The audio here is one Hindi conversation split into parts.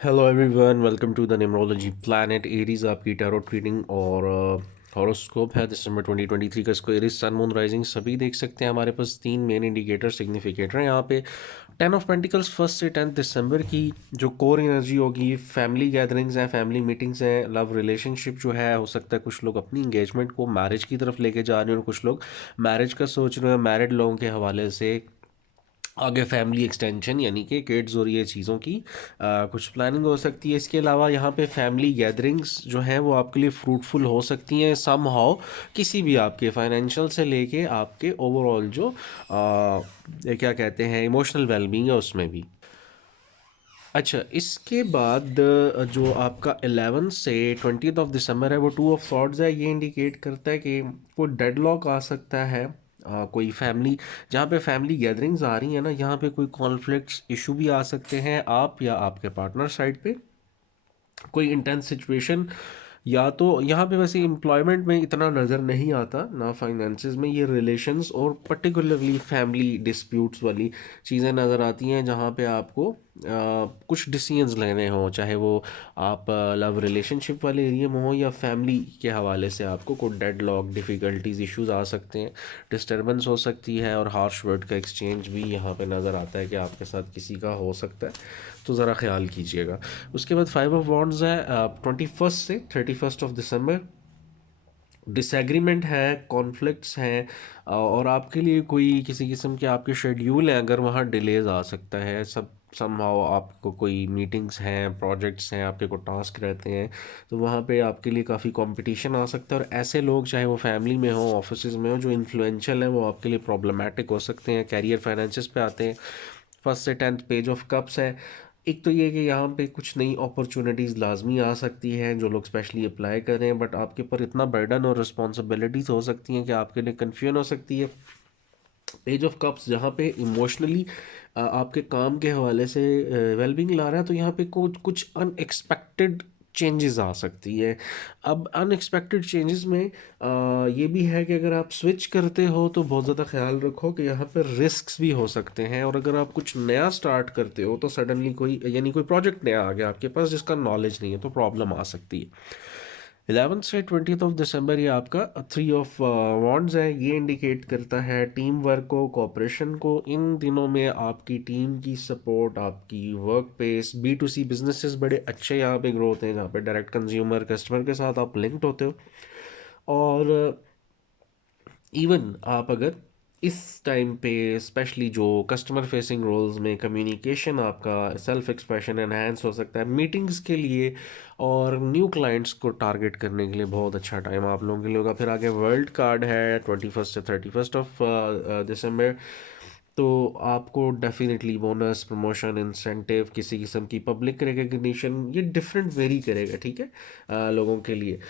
Hello everyone, welcome to the numerology planet. Aries आपकी टैरोट रीडिंग और हॉरोस्कोप है दिसंबर 2023 का। इसको एरीज सन मून राइजिंग सभी देख सकते हैं। हमारे पास तीन मेन इंडिकेटर सिग्निफिकेटर हैं यहाँ पे। 10 ऑफ पेंटिकल्स 1 से 10 दिसंबर की जो कोर एनर्जी होगी, फैमिली गैदरिंग्स हैं, फैमिली मीटिंग्स हैं, लव रिलेशनशिप जो है, हो सकता है कुछ लोग अपनी इंगेजमेंट को मैरिज की तरफ लेके जा रहे हैं और कुछ लोग मैरिज का सोच रहे हैं। मैरिड लोगों के हवाले से आगे फैमिली एक्सटेंशन यानी कि किड्स और ये चीज़ों की कुछ प्लानिंग हो सकती है। इसके अलावा यहाँ पे फैमिली गैदरिंग्स जो हैं वो आपके लिए फ्रूटफुल हो सकती हैं सम हाउ, किसी भी आपके फाइनेंशियल से लेके आपके ओवरऑल जो ये क्या कहते हैं इमोशनल वेलबींग है उसमें भी। अच्छा, इसके बाद जो आपका 11 से 20 दिसंबर है वो 2 ऑफ सॉर्ड्स है। ये इंडिकेट करता है कि कोई डेडलॉक आ सकता है। कोई फैमिली, जहाँ पे फैमिली गैदरिंग्स आ रही है ना, यहाँ पे कोई कॉन्फ्लिक्ट्स इशू भी आ सकते हैं आप या आपके पार्टनर साइड पे। कोई इंटेंस सिचुएशन, या तो यहाँ पे वैसे एम्प्लॉयमेंट में इतना नज़र नहीं आता ना, फाइनेंसेस में ये रिलेशंस और पर्टिकुलरली फैमिली डिस्प्यूट्स वाली चीज़ें नज़र आती हैं, जहाँ पे आपको कुछ डिसीजंस लेने हों, चाहे वो आप लव रिलेशनशिप वाले एरिया में हो या फैमिली के हवाले से आपको कोई डेडलॉक डिफ़िकल्टीज इश्यूज आ सकते हैं, डिस्टर्बेंस हो सकती है और हार्श वर्ड का एक्सचेंज भी यहाँ पे नज़र आता है कि आपके साथ किसी का हो सकता है। तो ज़रा ख्याल कीजिएगा। उसके बाद 5 ऑफ वॉन्ड्स है 21 से 31 दिसंबर। डिसएग्रीमेंट है, कॉन्फ्लिक्ट्स हैं और आपके लिए कोई किसी किस्म के आपके शेड्यूल हैं, अगर वहाँ डिलेज आ सकता है। सब समहाउ आपको कोई मीटिंग्स हैं, प्रोजेक्ट्स हैं, आपके को टास्क रहते हैं, तो वहाँ पे आपके लिए काफ़ी कंपटीशन आ सकता है और ऐसे लोग, चाहे वो फैमिली में हो, ऑफिस में हो, जो इन्फ्लुएंशियल हैं, वो आपके लिए प्रॉब्लमेटिक हो सकते हैं। कैरियर फाइनेंसिस पे आते हैं। 1 से 10 पेज ऑफ कप्स है। एक तो ये कि यहाँ पे कुछ नई अपॉर्चुनिटीज़ लाजमी आ सकती हैं जो लोग स्पेशली अप्लाई कर रहे हैं, बट आपके ऊपर इतना बर्डन और रिस्पॉन्सिबिलिटीज़ हो सकती हैं कि आपके लिए कन्फ्यूजन हो सकती है। पेज ऑफ कप्स जहाँ पे इमोशनली आपके काम के हवाले से वेलबींग ला रहा है, तो यहाँ पे कुछ कुछ अनएक्सपेक्टेड चेंजेस आ सकती है। अब अनएक्सपेक्टेड चेंजेस में ये भी है कि अगर आप स्विच करते हो तो बहुत ज़्यादा ख्याल रखो कि यहाँ पर रिस्क्स भी हो सकते हैं, और अगर आप कुछ नया स्टार्ट करते हो तो सडनली कोई यानी कोई प्रोजेक्ट नया आ गया आपके पास जिसका नॉलेज नहीं है, तो प्रॉब्लम आ सकती है। 11 से 20 दिसंबर ये आपका 3 ऑफ वॉन्ड्स है। ये इंडिकेट करता है टीम वर्क को, कोऑपरेशन को। इन दिनों में आपकी टीम की सपोर्ट, आपकी वर्क पेस, B2C बिजनेसेस बड़े अच्छे यहाँ पे ग्रो होते हैं, जहाँ पे डायरेक्ट कंज्यूमर कस्टमर के साथ आप लिंक्ड होते हो। और इवन आप अगर इस टाइम पे स्पेशली जो कस्टमर फेसिंग रोल्स में कम्युनिकेशन, आपका सेल्फ एक्सप्रेशन एनहांस हो सकता है मीटिंग्स के लिए और न्यू क्लाइंट्स को टारगेट करने के लिए। बहुत अच्छा टाइम आप लोगों के लिए होगा। फिर आगे वर्ल्ड कार्ड है 21 से 31 ऑफ दिसंबर। तो आपको डेफिनेटली बोनस, प्रमोशन, इंसेंटिव, किसी किस्म की पब्लिक रिकग्निशन, ये डिफरेंट वेरी करेगा, ठीक है, लोगों के लिए।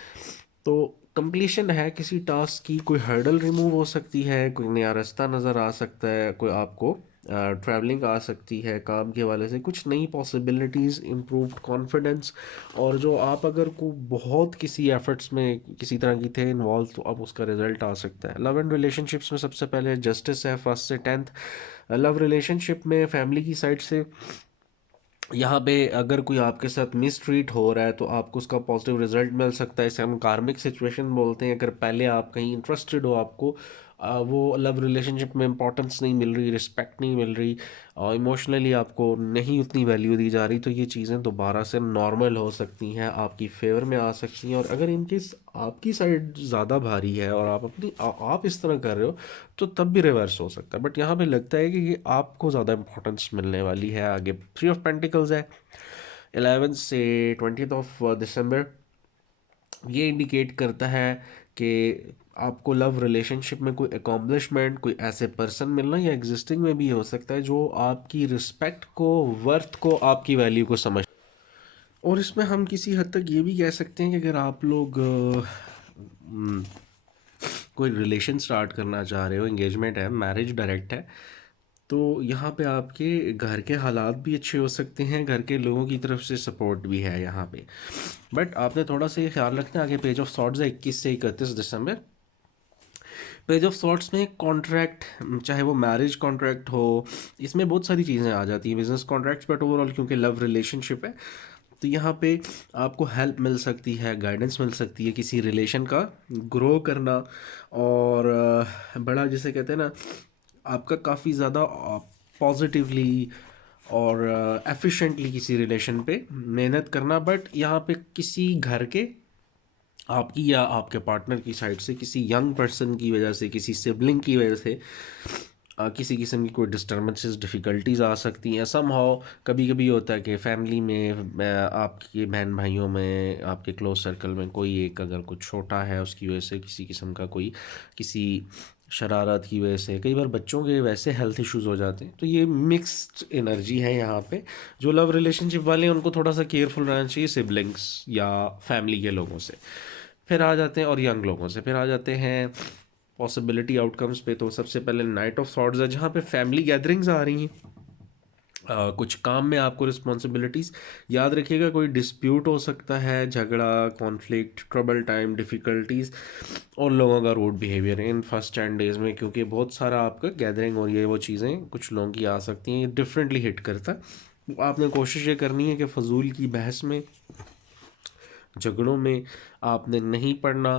तो कंप्लीशन है किसी टास्क की, कोई हर्डल रिमूव हो सकती है, कोई नया रास्ता नज़र आ सकता है, कोई आपको ट्रैवलिंग आ सकती है काम के हवाले से, कुछ नई पॉसिबिलिटीज़, इम्प्रूव्ड कॉन्फिडेंस। और जो आप अगर को बहुत किसी एफर्ट्स में किसी तरह की थे इन्वॉल्व, तो अब उसका रिजल्ट आ सकता है। लव एंड रिलेशनशिप्स में सबसे पहले जस्टिस है 1 से 10। लव रिलेशनशिप में फैमिली की साइड से यहाँ पे अगर कोई आपके साथ मिस ट्रीट हो रहा है तो आपको उसका पॉजिटिव रिजल्ट मिल सकता है। इसे हम कार्मिक सिचुएशन बोलते हैं। अगर पहले आप कहीं इंटरेस्टेड हो, आपको वो लव रिलेशनशिप में इंपॉर्टेंस नहीं मिल रही, रिस्पेक्ट नहीं मिल रही और इमोशनली आपको नहीं उतनी वैल्यू दी जा रही, तो ये चीज़ें दोबारा से नॉर्मल हो सकती हैं, आपकी फेवर में आ सकती हैं। और अगर इनकेस आपकी साइड ज़्यादा भारी है और आप आप इस तरह कर रहे हो, तो तब भी रिवर्स हो सकता है। बट यहाँ पे लगता है कि ये आपको ज़्यादा इंपॉर्टेंस मिलने वाली है आगे। 3 ऑफ पेंटिकल्स है 11 से 20 ऑफ दिसंबर। ये इंडिकेट करता है कि आपको लव रिलेशनशिप में कोई अकॉम्प्लिशमेंट, कोई ऐसे पर्सन मिलना, या एग्जिस्टिंग में भी हो सकता है जो आपकी रिस्पेक्ट को, वर्थ को, आपकी वैल्यू को समझ। और इसमें हम किसी हद तक ये भी कह सकते हैं कि अगर आप लोग कोई रिलेशन स्टार्ट करना चाह रहे हो, एंगेजमेंट है, मैरिज डायरेक्ट है, तो यहाँ पे आपके घर के हालात भी अच्छे हो सकते हैं, घर के लोगों की तरफ से सपोर्ट भी है यहाँ पे। बट आपने थोड़ा सा ये ख्याल रखना है, आगे पेज ऑफ सॉर्ड्स है 21 से 31 दिसंबर। पेज ऑफ सॉर्ट्स में कॉन्ट्रैक्ट, चाहे वो मैरिज कॉन्ट्रैक्ट हो, इसमें बहुत सारी चीज़ें आ जाती हैं, बिजनेस कॉन्ट्रैक्ट्स, बट ओवरऑल क्योंकि लव रिलेशनशिप है तो यहाँ पे आपको हेल्प मिल सकती है, गाइडेंस मिल सकती है किसी रिलेशन का ग्रो करना। और बड़ा जिसे कहते हैं ना, आपका काफ़ी ज़्यादा पॉजिटिवली और एफिशिएंटली किसी रिलेशन पे मेहनत करना। बट यहाँ पे किसी घर के, आपकी या आपके पार्टनर की साइड से, किसी यंग पर्सन की वजह से, किसी सिबलिंग की वजह से किसी किस्म की कोई डिस्टर्बेंसेस, डिफ़िकल्टीज आ सकती हैं समहाउ। कभी कभी होता है कि फैमिली में आपके बहन भाइयों में, आपके क्लोज सर्कल में कोई एक अगर कुछ छोटा है, उसकी वजह से किसी किस्म का कोई, किसी शरारत की वजह से, कई बार बच्चों के वैसे हेल्थ इश्यूज हो जाते हैं। तो ये मिक्स्ड एनर्जी है यहाँ पे। जो लव रिलेशनशिप वाले हैं उनको थोड़ा सा केयरफुल रहना चाहिए सिबलिंग्स या फैमिली के लोगों से। फिर आ जाते हैं, और यंग लोगों से फिर आ जाते हैं पॉसिबिलिटी आउटकम्स पे। तो सबसे पहले नाइट ऑफ सॉर्ड्स है, जहाँ पे फैमिली गैदरिंग्स आ रही हैं। कुछ काम में आपको रिस्पॉन्सिबिलिटीज़, याद रखिएगा कोई डिस्प्यूट हो सकता है, झगड़ा, कॉन्फ्लिक्ट, ट्रबल टाइम, डिफ़िकल्टीज़ और लोगों का rude behaviour in first 10 days में, क्योंकि बहुत सारा आपका गैदरिंग और ये वो चीज़ें कुछ लोगों की आ सकती हैं, ये डिफरेंटली हिट करता है। आपने कोशिश ये करनी है कि फ़जूल की बहस में, झगड़ों में आपने नहीं पढ़ना,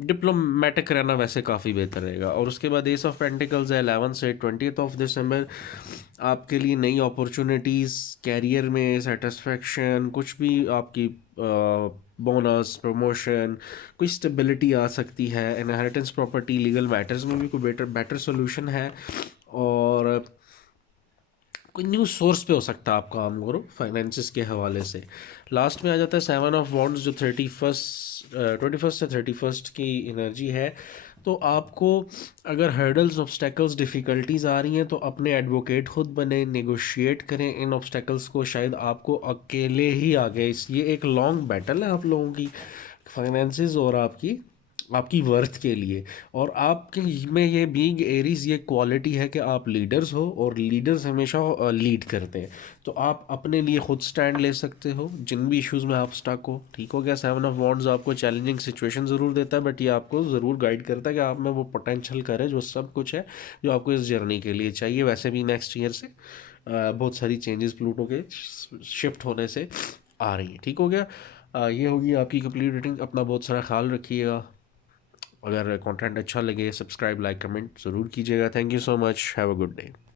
डिप्लोमेटिक रहना वैसे काफ़ी बेहतर रहेगा। और उसके बाद एस ऑफ पेंटिकल्स है 11 से 20 ऑफ दिसंबर, आपके लिए नई अपॉर्चुनिटीज़, कैरियर में सेटिस्फेक्शन, कुछ भी आपकी बोनस, प्रमोशन, कोई स्टेबिलिटी आ सकती है। इनहेरिटेंस, प्रॉपर्टी, लीगल मैटर्स में भी कोई बेटर बेटर सोल्यूशन है। और कोई न्यू सोर्स पे हो सकता है आप काम करो फाइनेंसिस के हवाले से। लास्ट में आ जाता है 7 ऑफ वॉन्ड्स, जो 21 से 31 की एनर्जी है। तो आपको अगर हर्डल्स, ऑब्स्टेकल्स, डिफ़िकल्टीज आ रही हैं तो अपने एडवोकेट खुद बने, नेगोशिएट करें इन ऑब्स्टेकल्स को। शायद आपको अकेले ही आ गए, ये एक लॉन्ग बैटल है आप लोगों की फाइनेंसिस और आपकी आपकी वर्थ के लिए। और आपके में ये बीइंग एरीज, ये क्वालिटी है कि आप लीडर्स हो, और लीडर्स हमेशा लीड करते हैं। तो आप अपने लिए खुद स्टैंड ले सकते हो जिन भी इश्यूज़ में आप स्टक हो। ठीक हो गया। 7 ऑफ वॉन्ड्स आपको चैलेंजिंग सिचुएशन ज़रूर देता है, बट ये आपको ज़रूर गाइड करता है कि आप में वो पोटेंशियल करे, जो सब कुछ है जो आपको इस जर्नी के लिए चाहिए। वैसे भी नेक्स्ट ईयर से बहुत सारी चेंजेस प्लूटो के शिफ्ट होने से आ रही है। ठीक हो गया। ये होगी आपकी कंप्लीट रेटिंग। अपना बहुत सारा ख्याल रखिएगा। अगर कंटेंट अच्छा लगे, सब्सक्राइब, लाइक, कमेंट ज़रूर कीजिएगा। Thank you so much. Have a good day.